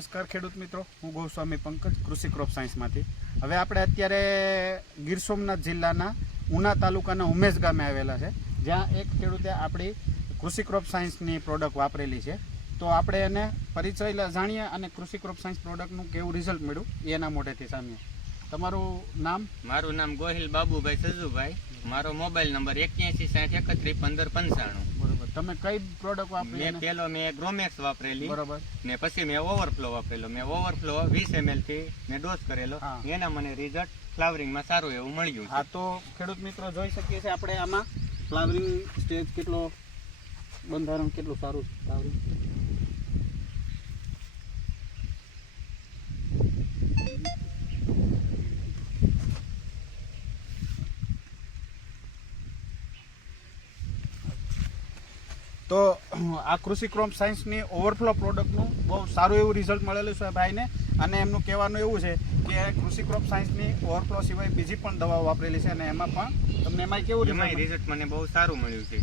નમસ્કાર ખેડૂત મિત્રો, હું ગોસ્વામી પંકજ કૃષિ ક્રોપ સાયન્સમાંથી. હવે આપણે અત્યારે ગીર સોમનાથ જિલ્લાના ઉના તાલુકાના ઉમેશ ગામે આવેલા છે, જ્યાં એક ખેડૂતે આપણી કૃષિ ક્રોપ સાયન્સની પ્રોડક્ટ વાપરેલી છે. તો આપણે એને પરિચય જાણીએ અને કૃષિ ક્રોપ સાયન્સ પ્રોડક્ટનું કેવું રિઝલ્ટ મળ્યું એના મોઢેથી જાણીએ. તમારું નામ? મારું નામ ગોહિલ બાબુભાઈ સજુભાઈ. મારો મોબાઈલ નંબર 8160311595. બરોબર. તમે કઈ પ્રોડક્ટ વાપરી? મેં ગ્રોમેક્સ વાપરેલી. બરોબર. ને પછી મેં ઓવરફ્લો વાપરેલો. મેં ઓવરફ્લો 20 ml થી મેં ડોઝ કરેલો. એના મને રિઝલ્ટ ફ્લાવરિંગમાં સારું એવું મળ્યું છે. હા, તો ખેડૂત મિત્રો જોઈ શકીએ છીએ આપણે આમાં ફ્લાવરિંગ સ્ટેજ કેટલો, બંધારણ કેટલું સારું છે ફ્લાવરિંગ. તો આ કૃષિ ક્રોપ સાયન્સની ઓવરફ્લો પ્રોડક્ટનું બહુ સારું એવું રિઝલ્ટ મળેલું છે ભાઈને. અને એમનું કહેવાનું એવું છે કે કૃષિ ક્રોપ સાયન્સની ઓવરફ્લો સિવાય બીજી પણ દવાઓ વાપરેલી છે અને એમાં પણ તમને એમાં કેવું રિઝલ્ટ મને બહુ સારું મળ્યું છે.